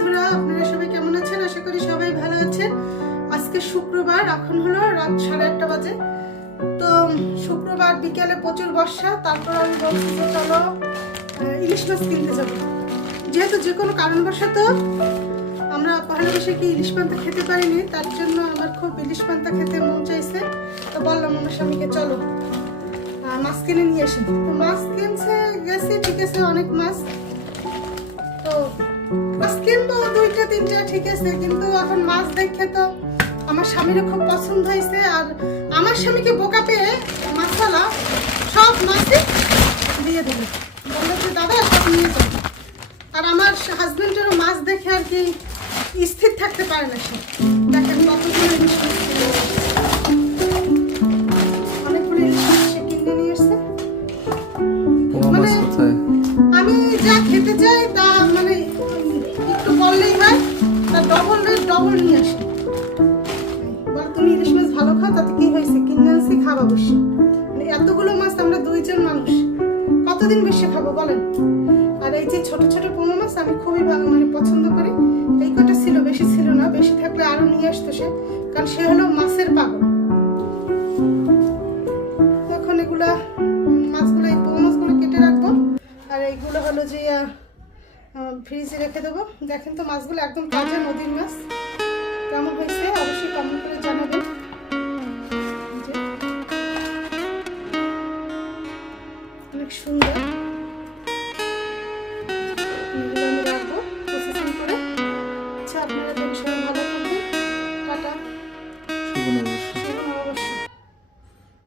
বন্ধুরা, আপনারা সবাই কেমন আছেন? আশা করি সবাই ভালো আছেন। আজকে শুক্রবার, এখন হলো রাত 8:30 বাজে। তো শুক্রবার বিকেলে প্রচুর বর্ষা। তারপর আমি বলছি যে চলো ইলিশ মাছ কিনতে যাবো। যেহেতু যে কোনো কারণবশত আমরা পহেলা বৈশাখে ইলিশ পান্তা খেতে পারিনি, তার জন্য আমার খুব ইলিশ পান্তা খেতে মন চাইছে। তো বললাম আমার স্বামীকে চলো মাছ কিনে নিয়ে আসি। তো মাছ কিনছে গেছি, ঠিক আছে, অনেক মাছ। তো মাছ কিনবো 2-3টা, ঠিক আছে, কিন্তু এখন মাছ দেখে তো আমার স্বামীরও খুব পছন্দ হয়েছে। আর আমার স্বামীকে বোকা পেয়ে মাছওয়ালা সব মাছই দিয়ে দেবে, বললো যে দাদা সব নিয়ে যাবে। আর আমার হাজবেন্ডেরও মাছ দেখে আর কি স্থির থাকতে পারে না। সে দেখেন কতগুলো ইলিশ মাছ কিনে নিয়ে এসেছে। অনেকগুলো ইলিশ মাছ সে কিনে নিয়ে এসেছে। মানে আমি যা খেতে চাই তা মানে একটু বললেই হয়, তার ডবল নিয়ে আসে। বল তুমি ইলিশ মাছ ভালো খাও, তাতে কি হয়েছে, কিনে আনছি, খাওয়া অবশ্যই। মানে এতগুলো মাছ আমরা 2জন মানুষ কতদিন বেশি খাবো বলেন। আর এই যে ছোট ছোট পোনা মাছ আমি খুবই মানে পছন্দ করি। এই কটা ছিল, বেশি ছিল না, বেশি থাকলে আরো নিয়ে আসতো সে, কারণ সে হলো মাছের পাগল। এখন এগুলা মাছগুলো, এই পোনা মাছগুলো কেটে রাখবো, আর এইগুলো হলো যে ফ্রিজে রেখে দেবো। দেখেন তো মাছগুলো একদম তাজা নদীর মাছ। কেমন হয়েছে অবশ্যই কমেন্ট করে জানাবেন। অনেক সুন্দর।